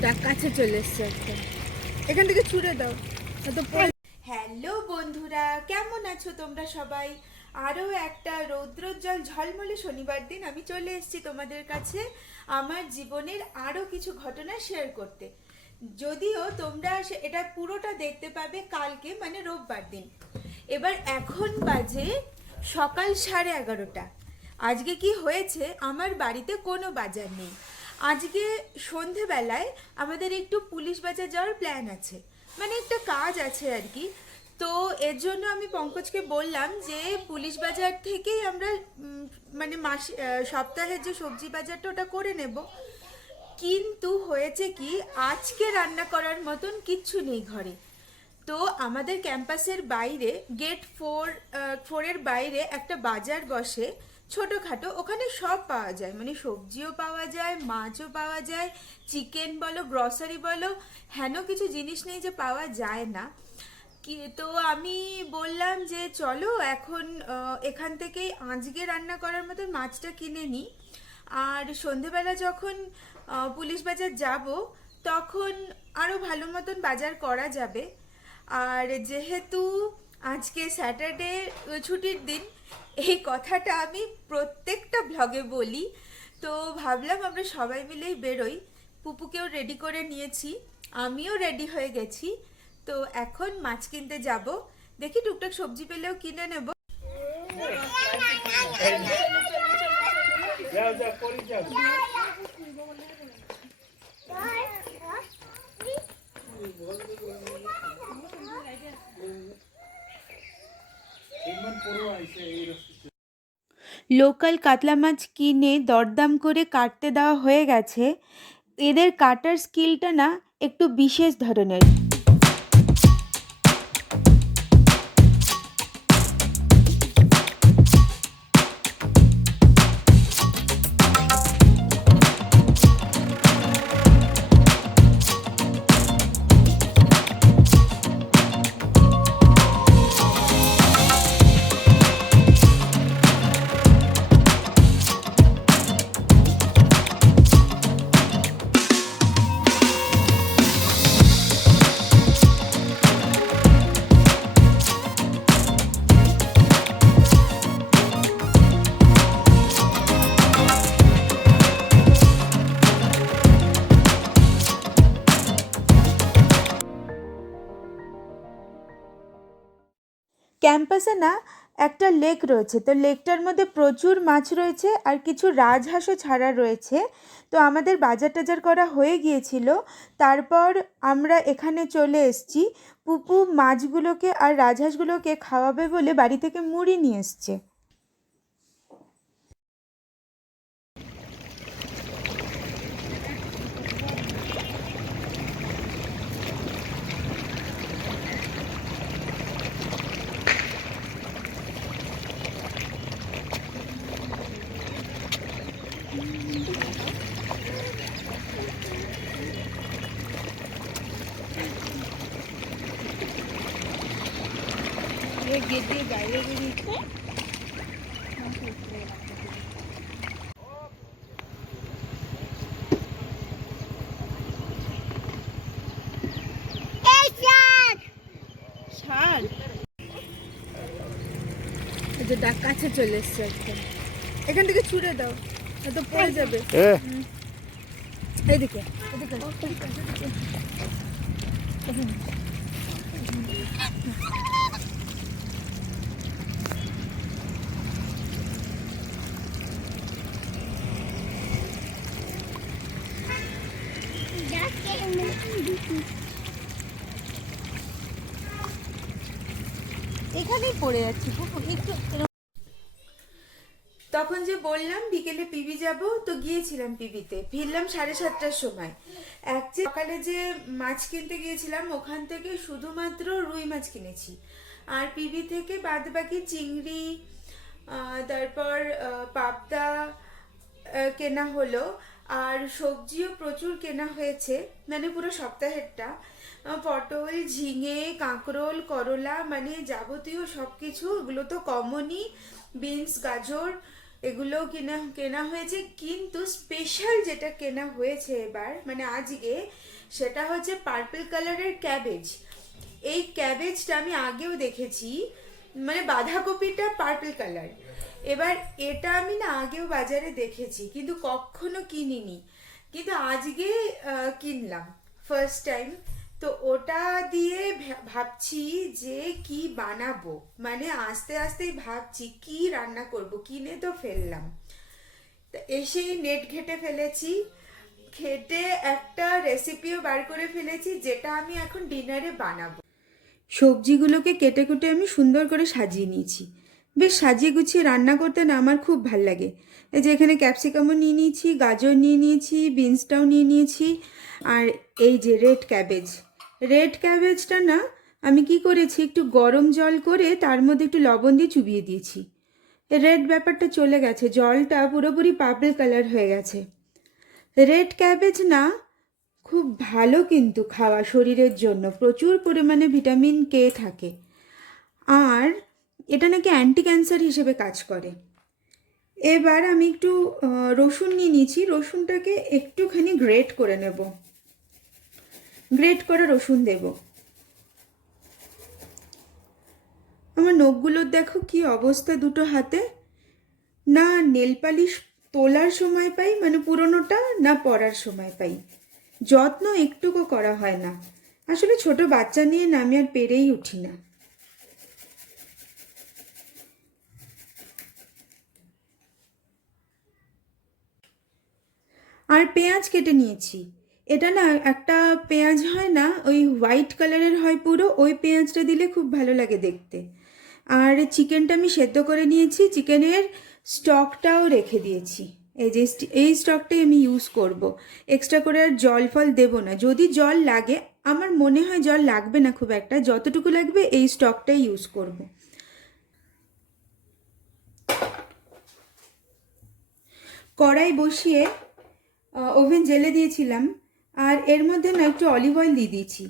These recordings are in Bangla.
কাছে চলে এসছে একটা, এখান থেকে ছুড়ে দাও। হ্যালো বন্ধুরা, কেমন আছো তোমরা সবাই? আরও একটা রৌদ্রোজ্জ্বল ঝলমলে শনিবার দিন আমি চলে এসেছি তোমাদের কাছে আমার জীবনের আরও কিছু ঘটনা শেয়ার করতে। যদিও তোমরা এটা পুরোটা দেখতে পাবে কালকে, মানে রোববার দিন। এবার এখন বাজে সকাল 11:30। আজকে কি হয়েছে, আমার বাড়িতে কোনো বাজার নেই। আজকে সন্ধেবেলায় আমাদের একটু পুলিশ বাজার যাওয়ার প্ল্যান আছে, মানে একটা কাজ আছে আর কি। তো এর জন্য আমি পঙ্কজকে বললাম যে পুলিশ বাজার থেকেই আমরা মানে সপ্তাহের যে সবজি বাজারটা ওটা করে নেব। কিন্তু হয়েছে কি, আজকে রান্না করার মতন কিচ্ছু নেই ঘরে। তো আমাদের ক্যাম্পাসের বাইরে গেট 4 এর বাইরে একটা বাজার বসে ছোটোখাটো, ওখানে সব পাওয়া যায়, মানে সবজিও পাওয়া যায়, মাছও পাওয়া যায়, চিকেন বলো, গ্রসারি বলো, হেন কিছু জিনিস নেই যে পাওয়া যায় না। তো আমি বললাম যে চলো এখন এখান থেকেই আজকে রান্না করার মতন মাছটা কিনে নিই। আর সন্ধেবেলা যখন পুলিশ বাজার যাব তখন আরও ভালো মতন বাজার করা যাবে। আর যেহেতু আজকে স্যাটারডে ছুটির দিন, এই কথাটা আমি প্রত্যেকটা ব্লগে বলি, তো ভাবলাম আমরা সবাই মিলেই বেরোই। পুপুকেও রেডি করে নিয়েছি, আমিও রেডি হয়ে গেছি। তো এখন মাছ কিনতে যাব, দেখি টুকটাক সবজি পেলেও কিনে নেব। লোকাল কাতলা মাছ কিনে দরদাম করে কাটতে দেওয়া হয়ে গেছে। এদের কাটার স্কিলটা না একটু বিশেষ ধরনের। ক্যাম্পাসে না একটা লেক রয়েছে, তো লেকটার মধ্যে প্রচুর মাছ রয়েছে আর কিছু রাজহাঁসও ছাড়া রয়েছে। তো আমাদের বাজার টাজার করা হয়ে গিয়েছিল, তারপর আমরা এখানে চলে এসেছি। পুপু মাছগুলোকে আর রাজহাঁসগুলোকে খাওয়াবে বলে বাড়ি থেকে মুড়ি নিয়ে এসছে। গেট দিয়ে বাইরে বেরিয়েছে। কাছে চলে এসছে একটা, এখান থেকে ছুড়ে দাও, তো পড়ে যাবে। এইদিকে এখানেই পড়ে যাচ্ছে একটু। তখন যে বললাম বিকেলে পিবি যাব, তো গিয়েছিলাম পিবিতে, ফিরলাম 7:30টার সময়। সকালে যে মাছ কিনতে গিয়েছিলাম ওখান থেকে শুধুমাত্র রুই মাছ কিনেছি, আর পিবি থেকে বাদ বাকি চিংড়ি, তারপর পাবদা কেনা হলো। আর সবজিও প্রচুর কেনা হয়েছে, মানে পুরো সপ্তাহেরটা। পটল, ঝিঙে, কাঁকরোল, করলা, মানে যাবতীয় সব কিছু, ওগুলো তো কমনই। বিনস, গাজর, এগুলো কেনা কেনা হয়েছে, কিন্তু স্পেশাল যেটা কেনা হয়েছে এবার মানে আজকে, সেটা হচ্ছে পার্পল কালারের ক্যাবেজ। এই ক্যাবেজটা আমি আগেও দেখেছি, মানে বাঁধাকপিটা পার্পল কালার। এবার এটা আমি না আগেও বাজারে দেখেছি কিন্তু কখনো কিনিনি, কিন্তু আজকে কিনলাম ফার্স্ট টাইম। তো ওটা দিয়ে ভাবছি যে কি বানাবো, মানে আস্তে আস্তেই ভাবছি কি রান্না করব, কিনে তো ফেললাম। তা এসেই নেট ঘেটে ফেলেছি, ঘেটে একটা রেসিপিও বার করে ফেলেছি যেটা আমি এখন ডিনারে বানাবো। সবজিগুলোকে কেটে কুটে আমি সুন্দর করে সাজিয়ে নিয়েছি। বেশ সাজিয়ে গুছিয়ে রান্না করতে না আমার খুব ভাল লাগে। এই যে এখানে ক্যাপসিকামও নিয়ে নিয়েছি, গাজর নিয়ে নিয়েছি, বিনসটাও নিয়ে নিয়েছি, আর এই যে রেড ক্যাবেজ। রেড ক্যাবেজটা না আমি কি করেছি, একটু গরম জল করে তার মধ্যে একটু লবণ দিয়ে চুবিয়ে দিয়েছি। রেড ব্যাপারটা চলে গেছে, জলটা পুরোপুরি পার্পল কালার হয়ে গেছে। রেড ক্যাবেজ না খুব ভালো কিন্তু খাওয়া শরীরের জন্য, প্রচুর পরিমাণে ভিটামিন কে থাকে, আর এটা নাকি অ্যান্টি ক্যান্সার হিসেবে কাজ করে। এবার আমি একটু রসুন নিয়ে নিয়েছি, রসুনটাকে একটুখানি গ্রেট করে নেব, গ্রেট করে রসুন দেব। আমার নখগুলোর দেখো কি অবস্থা দুটো হাতে, না নেল পালিশ তোলার সময় পাই মানে পুরোনোটা, না পরার সময় পাই, যত্ন একটুকু করা হয় না। আসলে ছোট বাচ্চা নিয়ে না আমি আর পেরেই উঠি না। আর পেঁয়াজ কেটে নিয়েছি। এটা না একটা পেঁয়াজ হয় না, ওই হোয়াইট কালারের হয় পুরো, ওই পেঁয়াজটা দিলে খুব ভালো লাগে দেখতে। আর চিকেনটা আমি সেদ্ধ করে নিয়েছি, চিকেনের স্টকটাও রেখে দিয়েছি। এই যে এই স্টকটাই আমি ইউজ করব, এক্সট্রা করে আর জল ফল দেবো না। যদি জল লাগে, আমার মনে হয় জল লাগবে না খুব একটা, যতটুকু লাগবে এই স্টকটাই ইউজ করব। কড়াই বসিয়ে ওভেন জ্বেলে দিয়েছিলাম, আর এর মধ্যে না একটু অলিভ অয়েল দিয়ে দিয়েছি।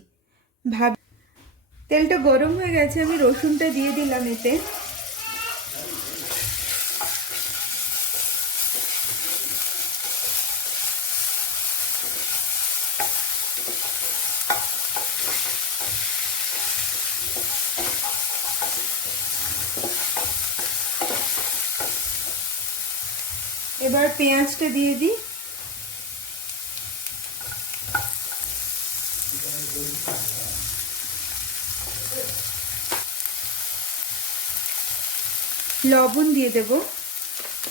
তেলটা গরম হয়ে গেছে, আমি রসুনটা দিয়ে দিলাম এতে। এবার পেঁয়াজটা দিয়ে দিই। লবণ দিয়ে দেব,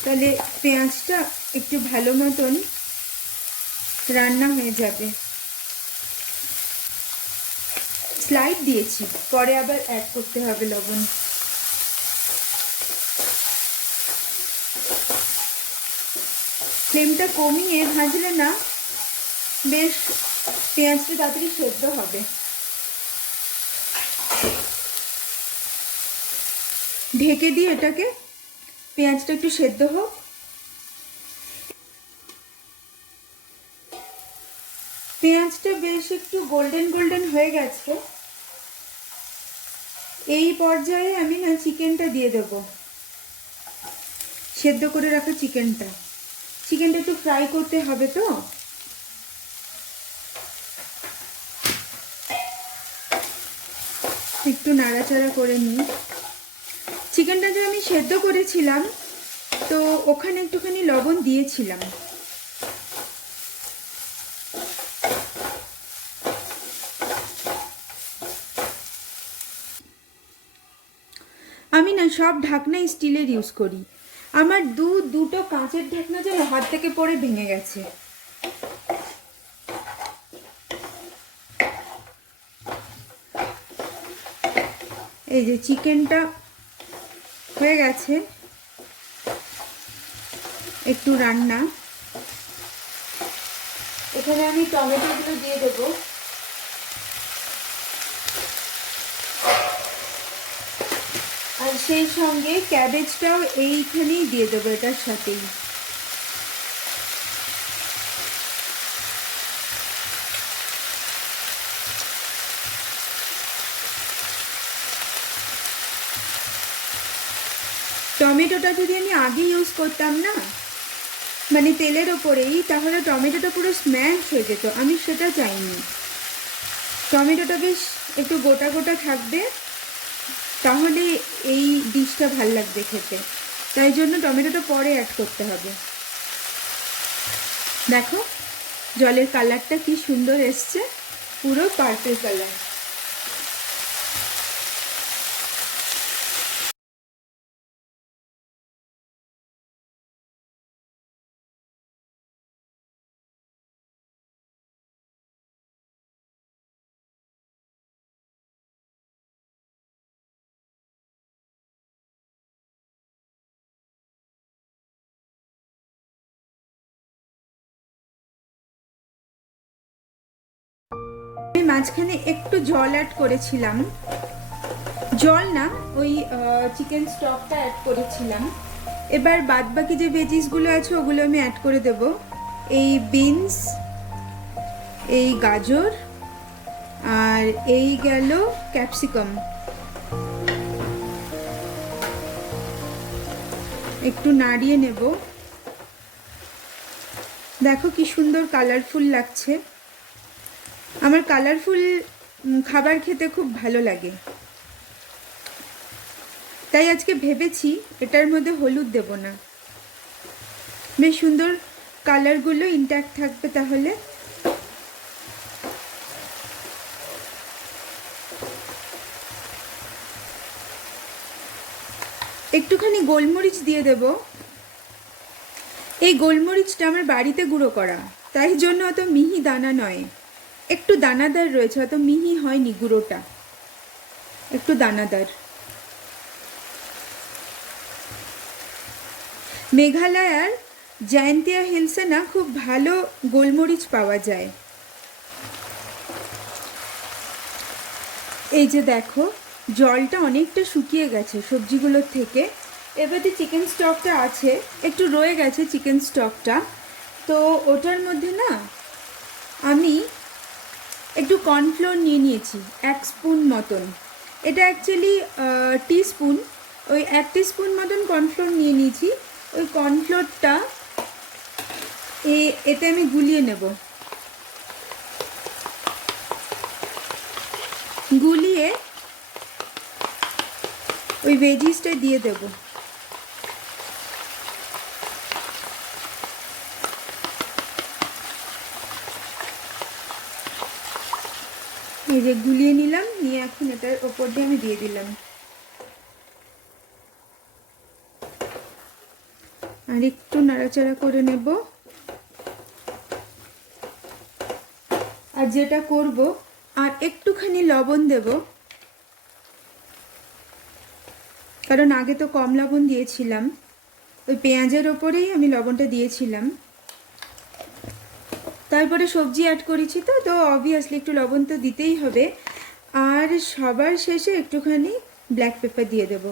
তাহলে পেঁয়াজটা একটু ভালো মতন রান্না হয়ে যাবে। স্লাইড দিয়েছি, পরে আবার অ্যাড করতে হবে লবণ। ফ্লেমটা কমিয়ে ভাজলে না বেশ পেঁয়াজটা তাড়াতাড়ি সেদ্ধ হবে। ঢেকে দিয়ে এটাকে পেঁয়াজটা একটু সেদ্ধ হোক। পেঁয়াজটা বেশ একটু গোল্ডেন গোল্ডেন হয়ে গেছে, এই পর্যায়ে আমি না চিকেনটা দিয়ে দেব, সেদ্ধ করে রাখা চিকেনটা। চিকেনটা একটু ফ্রাই করতে হবে, তো একটু নাড়াচাড়া করে নিই। চিকেনটা যে আমি সেদ্ধ করেছিলাম, তো ওখানে একটুখানি লবণ দিয়েছিলাম। আমি না সব ঢাকনাই স্টিলের ইউজ করি, আমার দুটো কাঁচের ঢাকনা যেন হাত থেকে পড়ে ভেঙে গেছে। এই যে চিকেনটা হয়ে গেছে একটু রান্না, এখানে আমি টমেটোগুলো দিয়ে দেবো। আর সেই সঙ্গে ক্যাবেজটাও এইখানেই দিয়ে দেবো, এটার সাথেই। টমেটোটা যদি আমি আগে ইউজ করতাম না, মানে তেলের ওপরেই, তাহলে টমেটোটা পুরো স্ম্যাশ হয়ে যেত। আমি সেটা চাইনি। টমেটোটা বেশ একটু গোটা গোটা থাকবে, তাহলে এই ডিশটা ভাল লাগবে খেতে। তাই জন্য টমেটোটা পরে অ্যাড করতে হবে। দেখো জলের কালারটা কি সুন্দর এসছে, পুরো পার্পল কালার। আমি মাঝখানে একটু জল অ্যাড করেছিলাম, জল না, ওই চিকেন স্টকটা অ্যাড করেছিলাম। এবার বাদ বাকি যে ভেজিসগুলো আছে ওগুলো আমি অ্যাড করে দেব। এই বিনস, এই গাজর, আর এই গেল ক্যাপসিকাম। একটু নাড়িয়ে নেব। দেখো কি সুন্দর কালারফুল লাগছে। আমার কালারফুল খাবার খেতে খুব ভালো লাগে, তাই আজকে ভেবেছি এটার মধ্যে হলুদ দেব না, বেশ সুন্দর কালারগুলো ইনট্যাক্ট থাকবে। তাহলে একটুখানি গোলমরিচ দিয়ে দেব। এই গোলমরিচটা আমার বাড়িতে গুঁড়ো করা, তাই জন্য অত মিহি দানা নয়, একটু দানাদার রয়েছে, অত মিহি হয়নি গুঁড়োটা, একটু দানাদার। মেঘালয়ার জয়ন্তিয়া হিলসে না খুব ভালো গোলমরিচ পাওয়া যায়। এই যে দেখো জলটা অনেকটা শুকিয়ে গেছে সবজিগুলোর থেকে। এবার যে চিকেন স্টকটা আছে, একটু রয়ে গেছে চিকেন স্টকটা, তো ওটার মধ্যে না আমি একটু কর্নফ্লোর নিয়ে নিয়েছি 1 স্পুন মতন। এটা অ্যাকচুয়ালি টিস্পুন, ওই 1 টিস্পুন মতন কর্নফ্লোর নিয়ে নিয়েছি। ওই কর্নফ্লোরটা এতে আমি গুলিয়ে নেব। গুলিয়ে ওই ভেজিসটা দিয়ে দেব। এই যে গুলিয়ে নিলাম, নিয়ে এখন এটার ওপর দিয়ে আমি দিয়ে দিলাম। আর একটু নাড়াচাড়া করে নেব। আর যেটা করব, আর একটুখানি লবণ দেব, কারণ আগে তো কম লবণ দিয়েছিলাম, ওই পেঁয়াজের ওপরেই আমি লবণটা দিয়েছিলাম। তারপরে সবজি অ্যাড করেছি, তো অবভিয়াসলি একটু লবণ তো দিতেই হবে। আর সবার শেষে একটুখানি ব্ল্যাক পেপার দিয়ে দেব,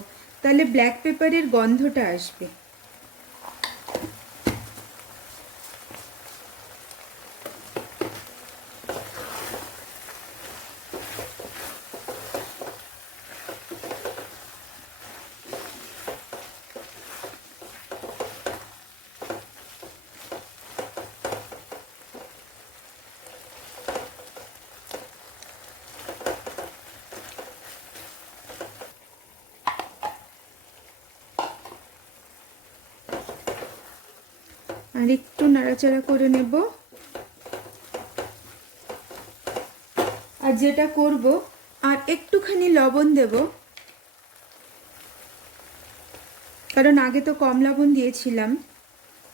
তাহলে ব্ল্যাক পেপারের গন্ধটা আসবে। আর একটু নাড়াচাড়া করে নেব। আর যেটা করব, আর একটুখানি লবণ দেব, কারণ আগে তো কম লবণ দিয়েছিলাম,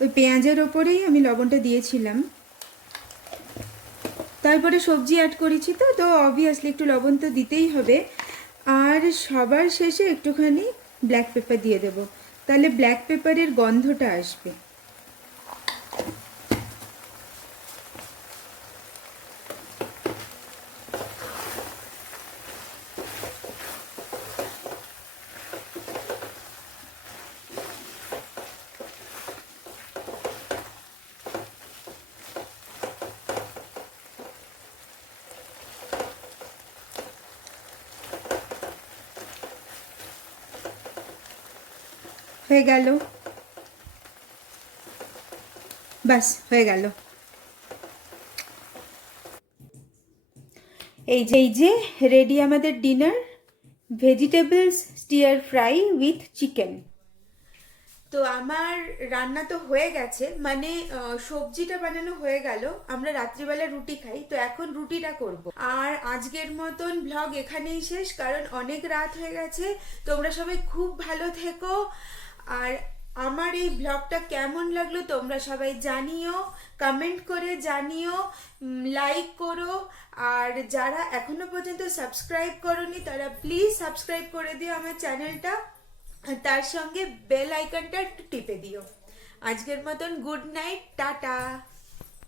ওই পেঁয়াজের ওপরেই আমি লবণটা দিয়েছিলাম। তারপরে সবজি অ্যাড করেছি, তো অবভিয়াসলি একটু লবণ তো দিতেই হবে। আর সবার শেষে একটুখানি ব্ল্যাক পেপার দিয়ে দেব, তাহলে ব্ল্যাক পেপারের গন্ধটা আসবে। হয়ে গেল, বাস হয়ে গেল। এই যে রেডি আমাদের dinner, vegetables stair fry with chicken. তো আমার রান্না তো হয়ে গেছে, মানে সবজিটা বানানো হয়ে গেল। আমরা রাত্রিবেলা রুটি খাই, তো এখন রুটিটা করব। আর আজকের মতন ব্লগ এখানেই শেষ, কারণ অনেক রাত হয়ে গেছে। তোমরা সবাই খুব ভালো থেকো, আর আমার এই ব্লগটা কেমন লাগলো তোমরা সবাই জানিও, কমেন্ট করে জানিও, লাইক করো। আর যারা এখনো পর্যন্ত সাবস্ক্রাইব করোনি তারা প্লিজ সাবস্ক্রাইব করে দিও আমার চ্যানেলটা, তার সঙ্গে বেল আইকনটা একটু টিপে দিও। আজকের মতন গুড নাইট, টাটা।